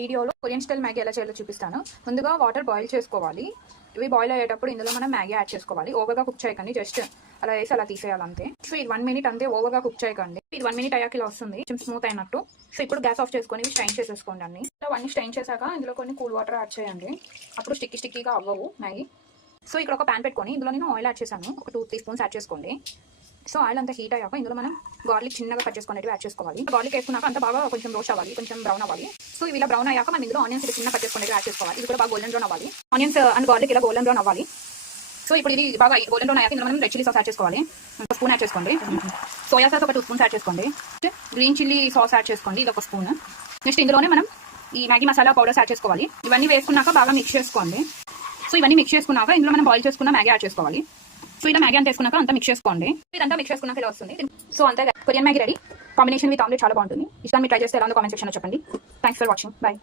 వీడియోలో Korean style Maggi ఎలా చేయాలో చూపిస్తాను. ముందుగా వాటర్ బాయిల్ చేసుకోవాలి. ఇవి బాయిల్ అయ్యేటప్పుడు ఇందులో మనం మ్యాగీ యాడ్ చేసుకోవాలి. ఓవర్గా కుక్ చేయకండి, జస్ట్ అలా వేసి అలా తీసేయాలి అంతే. సో ఇది 1 మినిట్ అంతే, ఓవర్గా కుక్ చేయకండి. ఇది 1 మినిట్ అయ్యాక ఇలా వస్తుంది, కొంచెం స్మూత్ అయినట్టు. సో ఇప్పుడు గ్యాస్ ఆఫ్ చేసుకొని స్ట్రైన్ చేసేసుకోండి అన్ని. అవన్నీ స్ట్రైన్ చేశాక ఇందులో కొన్ని కూల్ వాటర్ యాడ్ చేయండి. అప్పుడు స్టిక్కీగా అవ్వవు మ్యాగీ. సో ఇక్కడ ఒక ప్యాన్ పెట్టుకొని ఇందులో నేను ఆయిల్ యాడ్ చేశాను. ఒక 2-3 స్పూన్స్ యాడ్ చేసుకోండి. సో ఆయిల్ అంతా హీట్ అయ్యాక ఇందులో మనం గార్లిక్ చిన్నగా కట్ చేసుకునేవి యాడ్ చేసుకోవాలి. గార్లిక్ వేసుకున్నాక అంతా బాగా కొంచెం రోస్ట్ అవ్వాలి, కొంచెం బ్రౌన్ అవ్వాలి. సో ఇవి ఇలా బ్రౌన్ అయ్యాక మనం ఇందులో ఆనియన్స్ చిన్న కట్ చేసుకునేవి యాడ్ చేసుకోవాలి. ఇది కూడా బాగా గోల్డెన్ బ్రౌన్ అవ్వాలి. ఆనియన్స్ అండ్ గార్లిక్ ఇలా గోల్డెన్ బ్రౌన్ అవ్వాలి. సో ఇప్పుడు ఇది బాగా గోల్డెన్ బ్రౌన్ అయ్యాక ఇందులో మనం రెడ్ చిల్లీ సాస్ యాడ్ చేసుకోవాలి. ఒక స్పూన్ యాడ్ చేసుకోండి. సోయా సాస్ ఒక 2 స్పూన్స్ యాడ్ చేసుకోండి. గ్రీన్ చిల్లీ సాస్ యాడ్ చేసుకోండి, ఇది ఒక స్పూన్. నెక్స్ట్ ఇందులోనే మనం ఈ మ్యాగీ మసాలా పౌడర్స్ యాడ్ చేసుకోవాలి. ఇవన్నీ వేసుకున్నాక బాగా మిక్స్ చేసుకోండి. సో ఇవన్నీ మిక్స్ చేసుకున్నాక ఇందులో మనం బాయిల్ చేసుకున్న మ్యాగీ యాడ్ చేసుకోవాలి. సో ఇలా మ్యాగీ అంతా వేసుకున్నాక అంతా మిక్స్ చేసుకోండి. ఇదంతా మిక్స్ చేసుకున్నాక ఇలా వస్తుంది. సో అంతే, Korean Maggi ready. Combination with omelette చాలా బాగుంటుంది. ఇష్టం మీరు ట్రై చేస్తే ఎలా ఉందో కామెంట్ సెక్షన్లో చెప్పండి. Thanks for watching. బై.